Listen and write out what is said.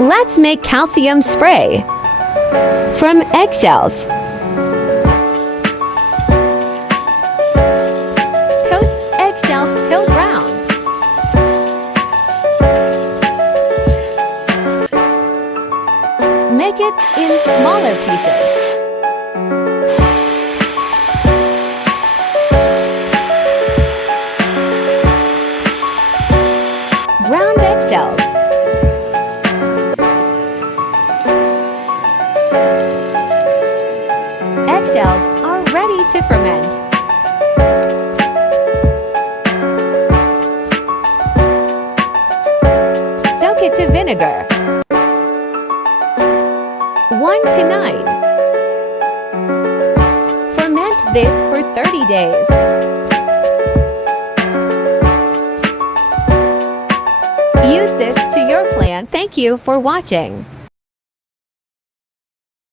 Let's make calcium spray from eggshells. Toast eggshells till brown. Make it in smaller pieces. Ground eggshells. Eggshells are ready to ferment. Soak it to vinegar. 1 to 9. Ferment this for 30 days. Use this to your plan. Thank you for watching.